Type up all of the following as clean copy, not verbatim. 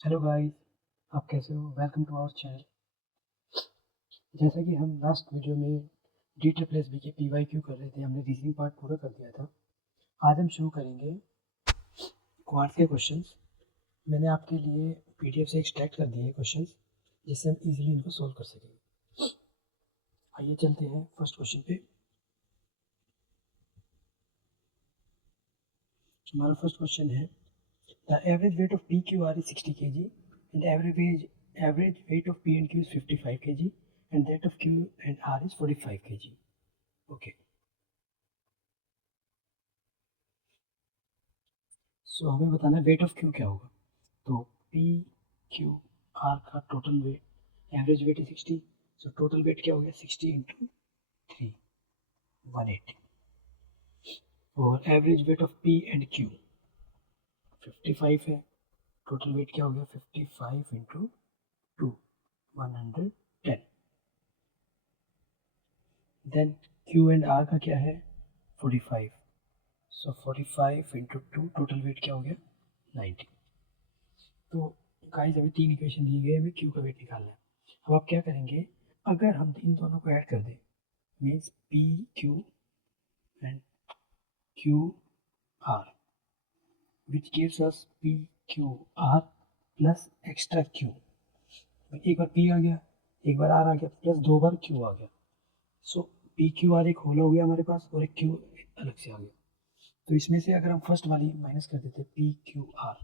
Hello guys, आप कैसे हो? Welcome to our channel. जैसा कि हम लास्ट वीडियो में डी ट्रिपल एस बी के पी वाई क्यू कर रहे थे, हमने रीजनिंग पार्ट पूरा कर दिया था। आज हम शुरू करेंगे क्वांट्स के क्वेश्चंस। मैंने आपके लिए पीडीएफ से एक्सट्रैक्ट कर दिए क्वेश्चंस, जिससे हम इजीली इनको सोल्व कर सकेंगे। आइए चलते हैं फर्स्ट क्वेश्चन पे। हमारा फर्स्ट क्वेश्चन है, the average weight of P Q R is 60 kg and average weight of P and Q is 55 kg and that of Q and R is 45 kg। Okay, so हमें बताना है weight of Q क्या होगा। तो P Q R का total weight, average weight है 60, so total weight क्या हो गया 60 इंटू 3, 180। और average weight of P and Q 55 है, टोटल वेट क्या हो गया 55 into 2, 110। Then Q and R का क्या है 45, सो 45 इंटू 2, टोटल वेट क्या हो गया 90। तो गाइस हमें तीन इक्वेशन दी गई है, हमें क्यू का वेट निकालना है। अब आप क्या करेंगे, अगर हम इन दोनों को ऐड कर दें, means P Q and QR, which gives us PQR plus extra Q। एक बार P आ गया, एक बार R आ गया, प्लस दो बार Q आ गया। सो PQR एक होल हो गया हमारे पास और एक Q अलग से आ गया। तो इसमें से अगर हम फर्स्ट वाली माइनस कर देते PQR,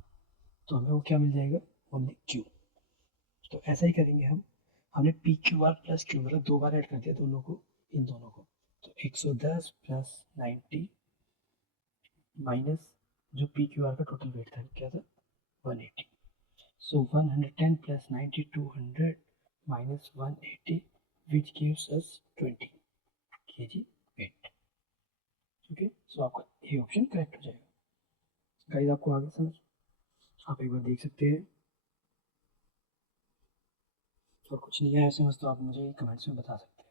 तो हमें वो क्या मिल जाएगा, ओनली Q। तो ऐसा ही करेंगे हम। हमने PQR प्लस Q मतलब दो बार ऐड कर दिया दोनों को, इन दोनों को। तो 110 प्लस 90 माइनस जो पी क्यू आर का टोटल वेट था क्या था 180। So 110 plus 90 200 minus 180 which gives us 20 kg weight. Okay, so आपका ये ऑप्शन करेक्ट हो जाएगा। गाइस आपको आगे समझ, आप एक बार देख सकते हैं। और कुछ नहीं आया समझ तो आप मुझे कमेंट्स में बता सकते हैं।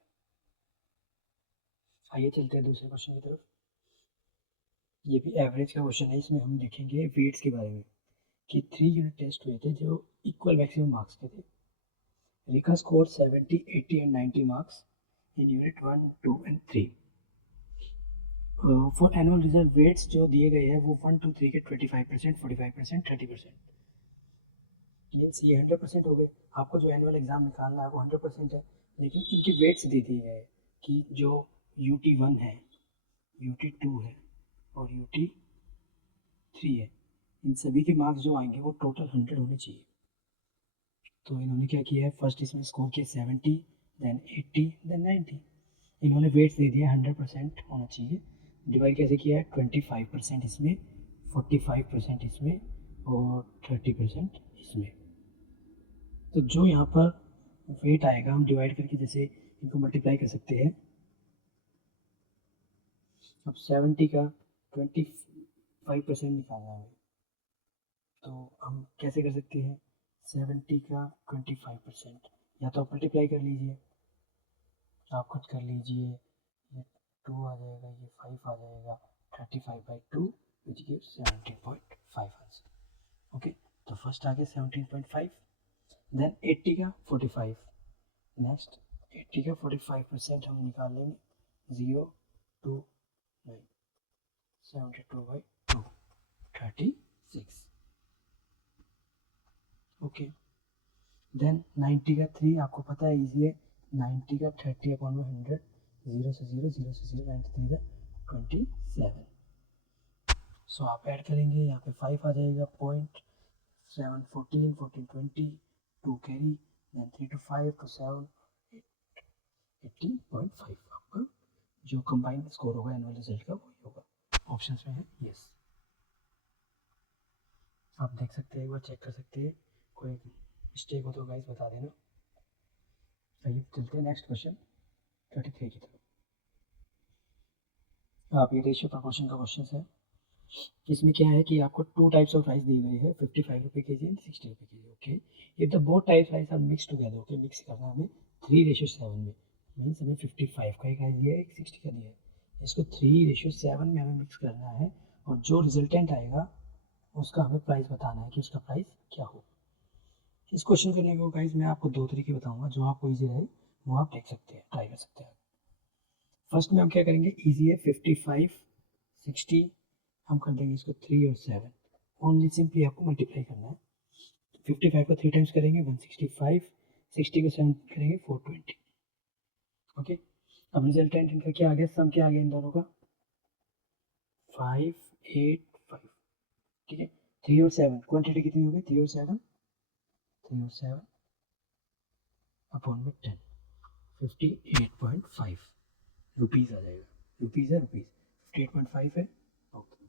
आइए चलते हैं दूसरे क्वेश्चन की तरफ। ये भी एवरेज का क्वेश्चन है, इसमें हम देखेंगे वेट्स के बारे में कि 3 यूनिट टेस्ट हुए थे जो इक्वल मैक्सिमम मार्क्स के थे। Rika scored 70, 80 and 90 marks in unit 1, 2 and 3। For annual result weights जो दिए गए हैं वो 1, 2, 3 के 25%, 45%, 30%। मीन्स ये 100% हो गए। आपको जो एनुअल एग्जाम निकालना है वो 100% है, लेकिन इनके वेट्स दे दिए गए कि जो UT1 है, UT2 है और UT3 है, इन सभी के मार्क्स जो आएंगे वो टोटल 100 होने चाहिए। तो इन्होंने क्या किया है, फर्स्ट इसमें स्कोर किया 70, देन 80, देन 90। इन्होंने वेट्स दे दिया 100% होना चाहिए। डिवाइड कैसे किया है, 25% इसमें, 45% इसमें और 30% इसमें। तो जो यहाँ पर वेट आएगा हम डिवाइड करके जैसे इनको मल्टीप्लाई कर सकते हैं। अब 70 का 25% निकालना है, तो हम कैसे कर सकते हैं, 70 का 25%, या तो आप मल्टीप्लाई कर लीजिए, आप कट कर लीजिए, ये 2 आ जाएगा, ये 5 आ जाएगा, 35/2 विच गिव्स 17.5 आंसर। ओके, तो फर्स्ट आ गया 17.5। देन 80 का 45, नेक्स्ट 80 का 45% हम निकाल लेंगे, 029, 72/2, 36। ओके, देन 90 का 3 आपको पता है ईजी है, 90 का 30/100, 0 से 0, 0 से 0, 93 का 27। सो आप ऐड करेंगे, यहाँ पे 5 आ जाएगा, point 7, 14, 14, 20, 2 carry, then 3 to 5 to 7, 18.5। आपका जो कंबाइंड स्कोर होगा एनुअल रिजल्ट का वही होगा। ऑप्शन में है यस। आप देख सकते हैं, एक बार चेक कर सकते हैं, कोई मिस्टेक हो तो गाइस बता देना। आइए चलते हैं नेक्स्ट क्वेश्चन 33 की तरफ। आप ये रेशियो प्रपोर्शन का क्वेश्चन है। इसमें क्या है कि आपको टू टाइप्स ऑफ राइस दिए गए हैं, 55 रुपये के जी एंड 60 रुपये K G. Okay, if the both types rice are mix together, okay, mix करना हमें 3:7 में, मीन्स हमें 55 का एक राइस दिया है, एक 60 का दिया है, इसको 3:7 में हमें मिक्स करना है और जो रिजल्टेंट आएगा उसका हमें प्राइस बताना है कि उसका प्राइस क्या हो। इस क्वेश्चन करने को गाइज मैं आपको दो तरीके बताऊंगा, जो आपको इजी रहे वो आप देख सकते हैं, ट्राई कर सकते हैं। फर्स्ट में हम क्या करेंगे, इजी है, 55 60 हम कर देंगे इसको 3 और 7, ओनली सिंपली आपको मल्टीप्लाई करना है। 55 को 3 टाइम्स करेंगे 165, 60 को 7 करेंगे 420। ओके, अब रिजल्टेंट इनका क्या आ गया, सम क्या आ गया इन दोनों का, 585। ठीक है, 3 और 7 क्वांटिटी कितनी हो गई, 3 और 7 अपॉन में 10, 58.5 रुपीज़ आ जाएगा। रुपीज़ है, रुपीज़ 58.5 है। ओके,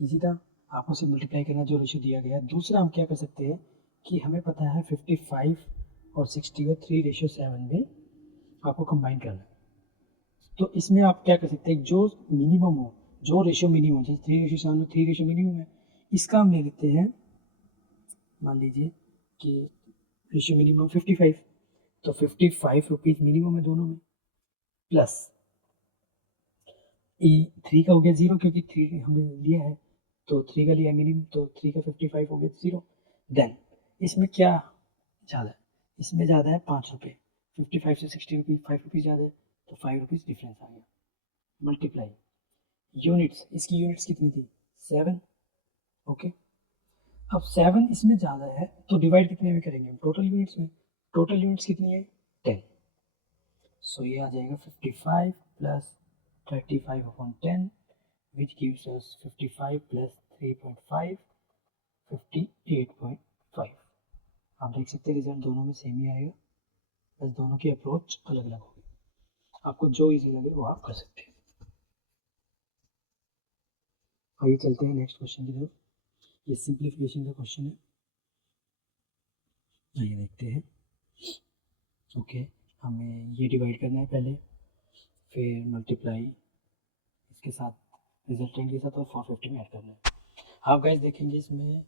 इजी था, आपको सिर्फ मल्टीप्लाई करना जो रेशियो दिया गया है। दूसरा हम क्या कर सकते हैं कि हमें पता है 55 और 60 को 3:7 में आपको कंबाइन करना है। तो इसमें आप क्या कर सकते हैं, जो मिनिमम हो, जो रेशियो मिनिमम, जैसे 3:7 में 3 रेशियो मिनिमम है, इसका हम ले लेते हैं, मान लीजिए कि रेशियो मिनिमम 55, तो 55 रुपीज़ मिनिमम है दोनों में, प्लस 3 का हो गया 0 क्योंकि 3 हमने लिया है, तो 3 का लिया मिनिमम, तो 3 का 55 हो गया 0। देन इसमें क्या ज़्यादा है, इसमें ज़्यादा है 5 रुपये, 55 से 60 रुपीज़ 5 रुपीज़ ज़्यादा है, तो 5 रुपीज़ डिफरेंस आ गया। मल्टीप्लाई यूनिट्स, इसकी यूनिट्स कितनी थी, 7। ओके, अब 7 इसमें ज़्यादा है तो डिवाइड कितने में करेंगे हम, टोटल यूनिट्स में। टोटल यूनिट्स कितनी है, 10। सो ये आ जाएगा 55 plus 35 upon 10 which gives us 55 plus 3.5 58.5। आप देख सकते हैं रिजल्ट दोनों में सेम ही आएगा, बस दोनों की अप्रोच अलग अलग होगी, आपको जो इजी लगे वो आप कर सकते हैं। आइए चलते हैं नेक्स्ट क्वेश्चन की तरफ, ये सिंप्लीफिकेशन का क्वेश्चन है, आइए देखते हैं। ओके, हमें ये डिवाइड करना है पहले, फिर मल्टीप्लाई इसके साथ, रिजल्टेंट के साथ, और 450 में ऐड करना है। आप गाइस देखेंगे इसमें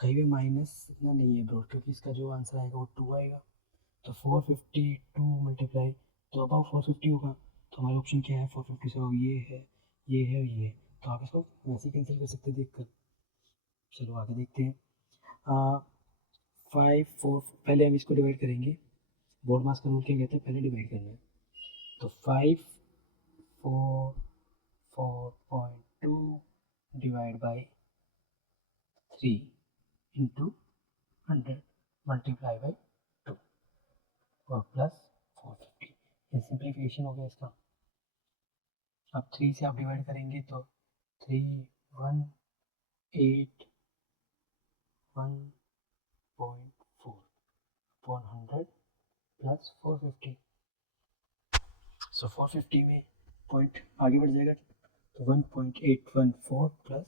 कहीं भी माइनस इतना नहीं है ब्रो, क्योंकि इसका जो आंसर आएगा वो 2 आएगा, तो 452 मल्टीप्लाई तो अबाउ 450 होगा, तो हमारा ऑप्शन क्या है, 450 से ये है, ये है, ये है, तो आप इसको वैसे ही कैंसिल कर सकते हैं देख कर। चलो आगे देखते हैं। 5 4 पहले हम इसको डिवाइड करेंगे, बोर्ड मास का रूल क्या कहते हैं, पहले डिवाइड करना है, तो 5 4.2 divide by 3 into 100 multiply by 2 और प्लस 450। ये सिंप्लीफिकेशन हो गया इसका। अब 3 से आप डिवाइड करेंगे तो 318.1.4 अपॉन 100 प्लस 450। सो 450 में पॉइंट आगे बढ़ जाएगा, तो 1.814 प्लस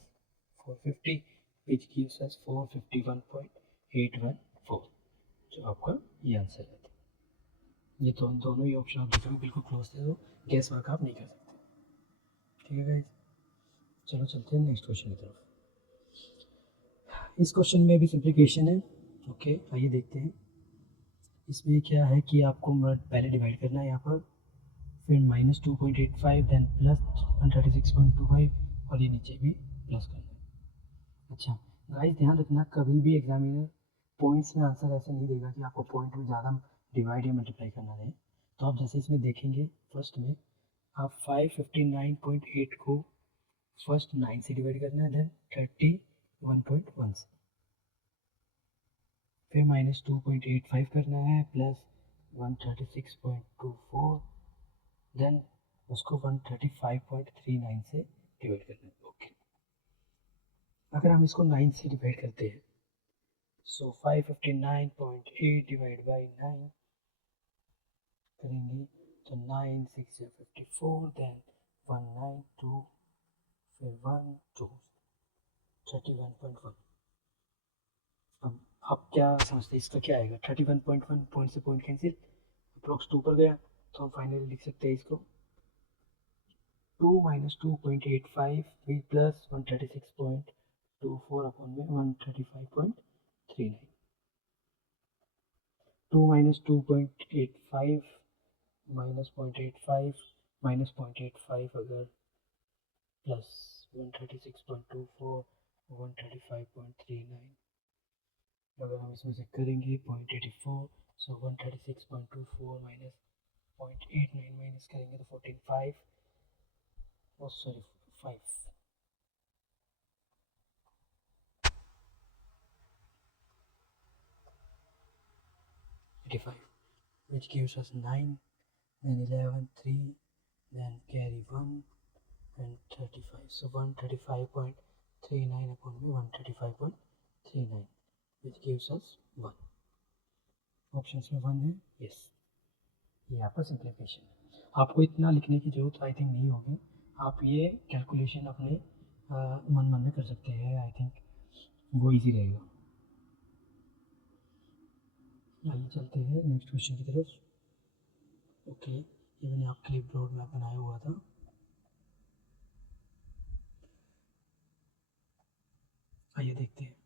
450 विच गिव्स अस 451.814, जो आपका ये आंसर है। ये तो दोनों ही ऑप्शन आप देखोगे बिल्कुल क्लोज थे, तो गैस वर्क आप नहीं कर सकते। ठीक है गाइस, चलो चलते हैं नेक्स्ट क्वेश्चन की तरफ। इस क्वेश्चन में भी सिंप्लीफिकेशन है। ओके, आइए देखते हैं। इसमें क्या है कि आपको पहले डिवाइड करना है यहाँ पर, फिर -2.85 देन प्लस 136.25 और ये नीचे भी प्लस करना है। अच्छा गाइस, ध्यान रखना कभी भी एग्जामिनर पॉइंट्स में आंसर ऐसे नहीं देगा कि आपको पॉइंट में ज़्यादा डिवाइड या मल्टीप्लाई करना रहे। तो आप जैसे इसमें देखेंगे, फर्स्ट में आप 559.8 को फर्स्ट 9 से डिवाइड करना है, देन 31.1 से, फिर -2.85 करना है, प्लस 136.24, देन उसको 135.39 से डिवाइड करना है। ओके, अगर हम इसको 9 से डिवाइड करते हैं, सो 559.8 डिवाइड बाई 9 करेंगे तो 9 6 54, देन 192, फिर 1 2 31.1। अब आप क्या समझते हैं इसका क्या आएगा, 31.1, पॉइंट से पॉइंट कैंसिल, अप्रोक्स 2 पर गया, तो हम फाइनली लिख सकते हैं इसको 2 minus 2.85 plus 136.24 upon में 135.39। 2 minus 2.85 minus 0.85 minus 0.85 अगर प्लस 136.24 135.39, अगर हम इसमें से करेंगे 0.84, सो 136.24 माइनस 0.89 माइनस करेंगे तो 14.5, ओ sorry 5, 85, which gives us 9, then 11, 3, then carry 1 and 35. So 135.39 upon में 135.39, which gives us 1. ऑप्शंस में 1 है, यस. ये आपका सिंप्लीफिकेशन है. आपको इतना लिखने की जरूरत आई थिंक नहीं होगी. आप ये कैलकुलेशन अपने मन मन में कर सकते हैं. आई थिंक वो इजी रहेगा. आइए चलते हैं नेक्स्ट क्वेश्चन की तरफ. ओके, ये मैंने आपके लिए ब्रॉड मैप बनाया हुआ था. आइए देखते हैं.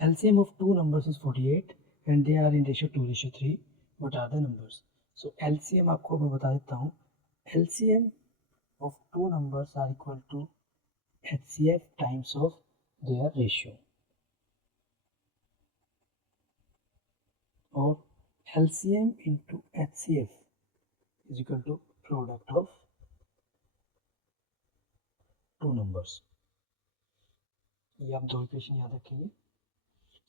LCM of two numbers is 48 and they are in ratio 2:3. What are the numbers? So LCM आपको मैं बता देता हूँ. LCM of two numbers are equal to HCF times of their ratio. और LCM into HCF is equal to product of two numbers. ये आप दो equation याद रखेंगे.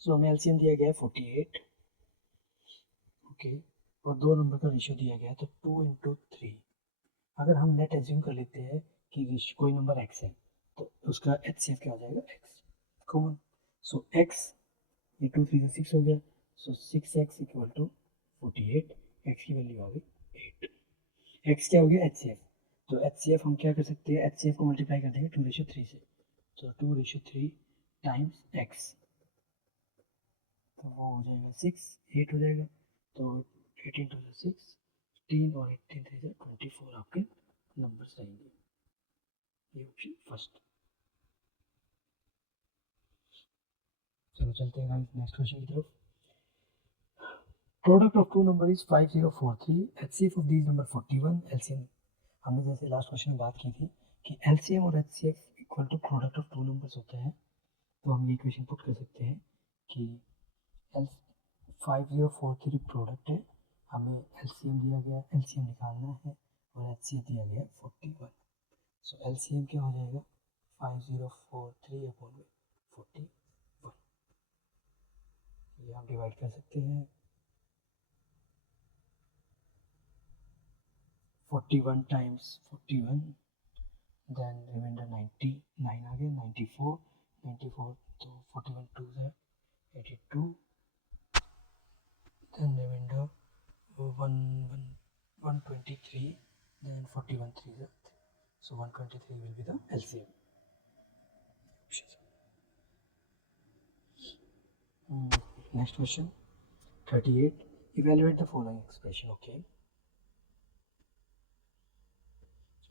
सो हमें LCM दिया गया है 48, ओके, और दो नंबर का रेशियो दिया गया है तो 2 into 3. अगर हम नेट एज्यूम कर लेते हैं कि कोई नंबर x है तो उसका HCF क्या हो जाएगा, x कॉमन. सो x, ये 2 3 से 6 हो गया. सो 6x इक्वल टू 48. x की वैल्यू आ गई 8. x क्या हो गया, HCF. तो HCF हम क्या कर सकते हैं, HCF को मल्टीप्लाई कर देंगे 2:3 से. तो 2:3 टाइम्स x, तो वो हो जाएगा 6, 8 हो जाएगा. तो 18 टू 6, 16 और 18 3 24 आपके नंबर्स रहेंगे. ये ऑप्शन फर्स्ट. चलो चलते हैं नेक्स्ट क्वेश्चन की तरफ. Product of two number is 5043. HCF of these number 41. LCM हमने जैसे लास्ट क्वेश्चन में बात की थी कि LCM और HCF equal to product of two numbers होते हैं. तो हम ये इक्वेशन पुट कर सकते हैं कि 5043 प्रोडक्ट है, हमें LCM दिया गया, LCM निकालना है, और HCF दिया गया 41. सो LCM क्या हो जाएगा, 5043 अपॉन 41. ये हम डिवाइड कर सकते हैं. 41 टाइम्स 41, देन रिमाइंडर 99 आ गया, 94 तो 41 2 है 82, then reminder 123, then 41 3 is, so 123 will be the LCM. Next question 38. Evaluate the following expression.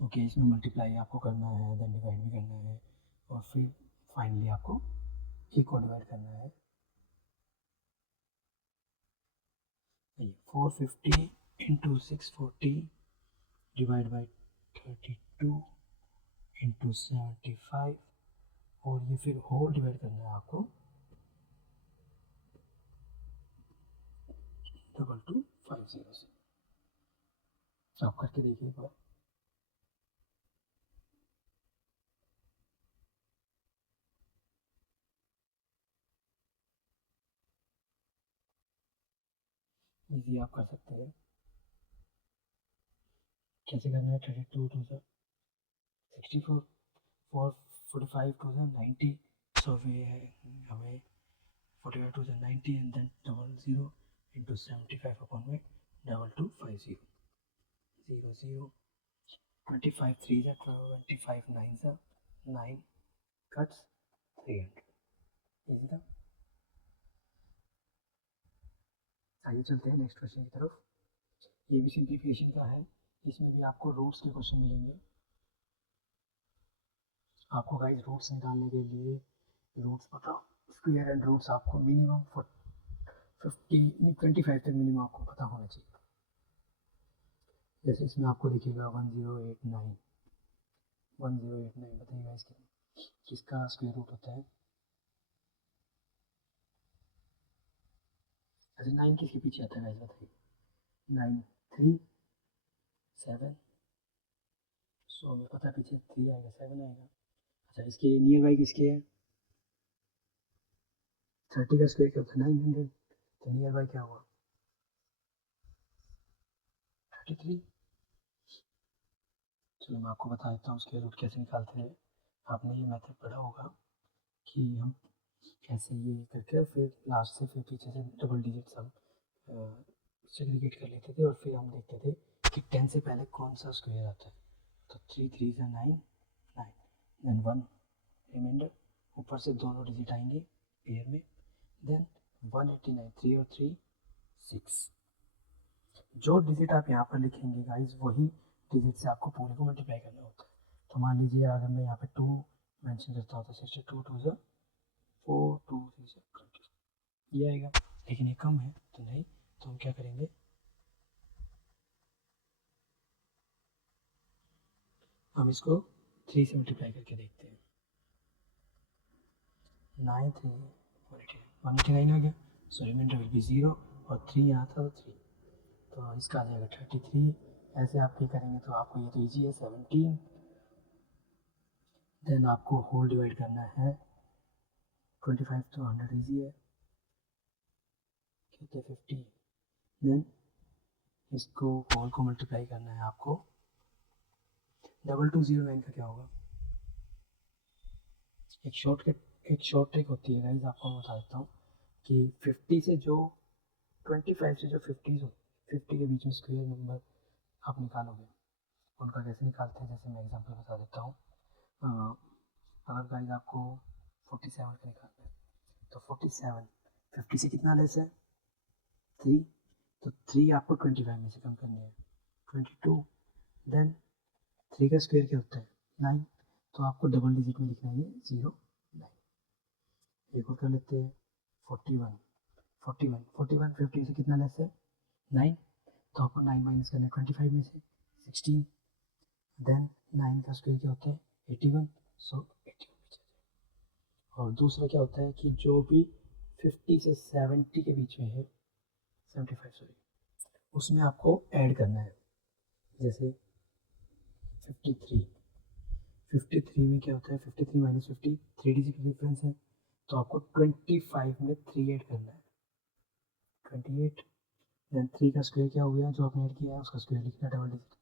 Okay, इसमें मल्टीप्लाई आपको करना है, देन डिवाइड भी करना है, और फिर फाइनली आपको एक को डिवाइड करना है. 450 इंटू 640 डिवाइड बाई 32 इंटू 75, और ये फिर होल डिवाइड करना है आपको डबल टू 50 से. आप करके देखिए एक बार. इजी आप कर सकते हैं. कैसे करना है, 32 टू 64, 445 टू 90. सो हमें 45 to 90 and then 00 into 75 upon में 2250 00 25 3 25 9 9 कट्स 300. इजी था. आइए चलते हैं नेक्स्ट क्वेश्चन की तरफ. ये भी सिंप्लीफिकेशन का है. इसमें भी आपको रूट्स के क्वेश्चन मिलेंगे. आपको गाइस रूट्स निकालने के लिए रूट्स पता, स्क्वायर एंड रूट्स आपको मिनिमम 25 तक मिनिमम आपको पता होना चाहिए. जैसे इसमें आपको दिखेगा 1089. बताइएगा इसके किसका स्क्वायर रूट होता है. अच्छा 9 किसके पीछे आता है गाइस बताइए? 9 3 7, सो हमें पता है पीछे 3 आएगा 7 आएगा। अच्छा इसके नियर बाई किसके है? 30 का स्क्वायर क्या होता है? 900। तो नियर बाई क्या हुआ? 33। चलो मैं आपको बता देता हूँ स्क्वायर रूट कैसे निकालते हैं। आपने ये मेथड पढ़ा होगा कि हम कैसे ये करके और फिर लास्ट से फिर पीछे से डबल डिजिट्स हम सेग्रीगेट कर लेते थे और फिर हम देखते थे कि 10 से पहले कौन सा स्क्वायर आता है। तो 3 3 से 9 9 देन 1 रिमाइंडर, ऊपर से दोनों डिजिट आएंगे पेयर में, देन 189 3 और 3 6। जो डिजिट आप यहाँ पर लिखेंगे गाइज वही डिजिट से आपको पूरे को मल्टीप्लाई करना होता है। तो मान लीजिए अगर मैं यहाँ पे 2 मेंशन करता हूँ तो 62 2 ज़ा 4 2 3 ज़ा 20 ये आएगा। लेकिन ये कम है तो नहीं, तो हम क्या करेंगे, हम इसको 3 से मल्टीप्लाई करके देखते हैं। 9 3 189 आ गया, सो रिमाइंडर विल बी 0 और 3 यहाँ था तो 3, तो इसका आ जाएगा 33। ऐसे आप क्या करेंगे तो आपको ये तो ईजी है 17, देन आपको होल डिवाइड करना है 25 तो 100 ईजी है, कहते हैं 50, देन इसको होल को मल्टीप्लाई करना है आपको। 2209 का क्या होगा? एक शॉर्ट ट्रिक होती है गाइज, आपको मैं बता देता हूँ कि 50 से जो 25 से जो 50 के बीच में स्क्वायर नंबर आप निकालोगे उनका कैसे निकालते हैं, जैसे मैं एग्जांपल बता देता हूँ। अगर गाइज आपको 47 का निकालना है तो 47 50 से कितना लेस है? 3, तो 3 आपको 25 में से कम करनी है 22, देन 3 का स्क्वायर क्या होता है? 9, तो आपको डबल डिजिट में लिखना है 0 9। एक और कर लेते हैं 41 41 41 50 से कितना लेस है? 9, तो आपको 9 माइनस करना है 25 में से 16, देन 9 का स्क्वायर क्या होता है? 81, सो 81। और दूसरा क्या होता है कि जो भी 50 से 70 के बीच में है, 75 सॉरी, उसमें आपको ऐड करना है। जैसे 53 53 में क्या होता है? 53 माइनस 50 3 डिजिट डिफरेंस है, तो आपको 25 में 3 ऐड करना है 28, देन 3 का स्क्वायर क्या हो गया जो आपने ऐड किया है उसका स्क्वायर लिखना है डबल डिजिट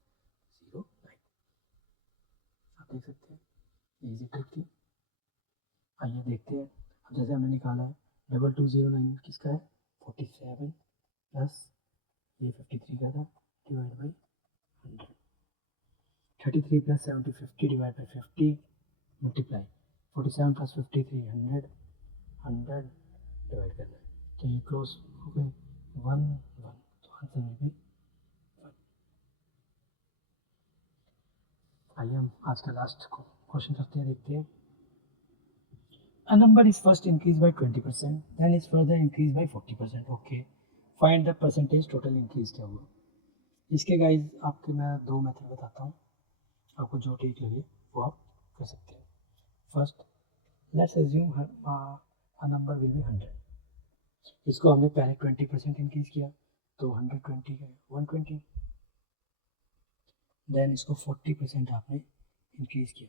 0 9। आप देख सकते हैं इजी ट्रिक थी। आइए देखते हैं, अब जैसे हमने निकाला है 2209 किसका है? 47 प्लस ये 53 का था divide by 100, 33 plus 70 50 divide by 50 multiply 47 plus 53 100 100 divide करना है, तो ये क्लोज हो गए 1 1, तो आंसर में भी 1। आइए हम आज का लास्ट क्वेश्चन करते हैं, देखते हैं। A number is first increased by 20%, then is further increased by 40%. Okay. Find the percentage total increase क्या हुआ? इसके गाइज आपके मैं 2 मेथड बताता हूँ, आपको जो ठीक लगे वो आप कर सकते हैं। First, let's assume a number will be 100, इसको हमने पहले 20% इंक्रीज किया तो 120 का 120, देन इसको 40% आपने इंक्रीज किया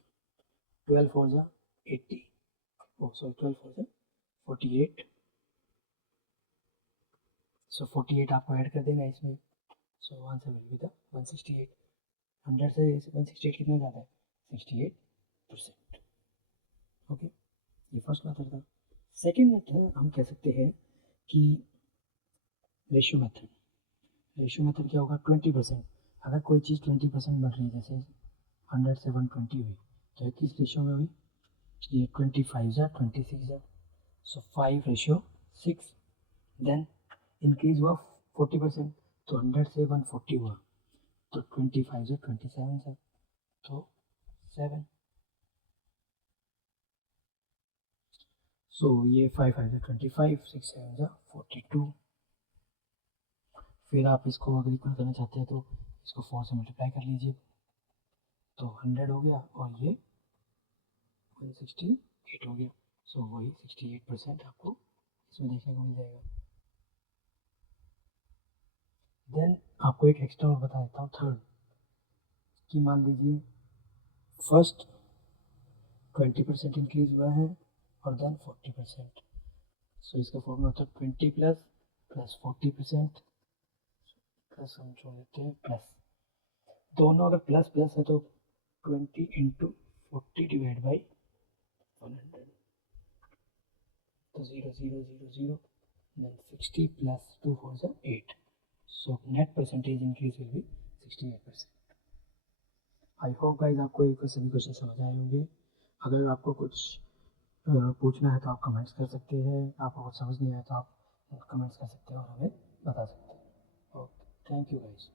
12 4 जा 80, oh sorry 12 4 जा 48, सो 48 आपको ऐड कर देना है इसमें, so answer will be the 168। 100 से 168 कितना ज़्यादा है? 68%। ओके, ये फर्स्ट मेथड था। सेकेंड मेथड हम कह सकते हैं कि रेशियो मेथड। रेशियो मेथड क्या होगा? 20%, अगर कोई चीज़ 20% बढ़ रही है, जैसे 100 से 120 हुई तो ये किस रेशियो में हुई? ये 25 जा 26 जा, सो 5:6, देन इंक्रीज हुआ 40%, तो 100 से 140 हुआ तो 25 जा 27 जा, तो 7, सो ये 5 5 जा 25, 6 7 जा 42। फिर आप इसको अगर इक्वल करना चाहते हैं तो इसको 4 से मल्टीप्लाई कर लीजिए, तो 100 हो गया और ये 168 हो गया, सो वही 68% आपको इसमें देखने को मिल जाएगा। देन आपको एक एक्स्ट्रा और बता देता हूँ थर्ड, कि मान लीजिए फर्स्ट 20% इंक्रीज हुआ है और देन 40%, सो इसका फॉर्मूला होता है 20 प्लस 40%, प्लस हम छोड़ देते हैं प्लस, दोनों अगर प्लस प्लस है तो 20 इंटू 40 डिवाइड बाई 100, तो 0 0 0 0, then 60 plus 2 4 is 8, so net percentage increase will be 68%. I hope guys आपको ये सभी क्वेश्चन समझ आए होंगे। अगर आपको कुछ पूछना है तो आप कमेंट्स कर सकते हैं, आपको कुछ समझ नहीं आया तो आप कमेंट्स कर सकते हैं और हमें बता सकते हैं। Okay, thank you guys.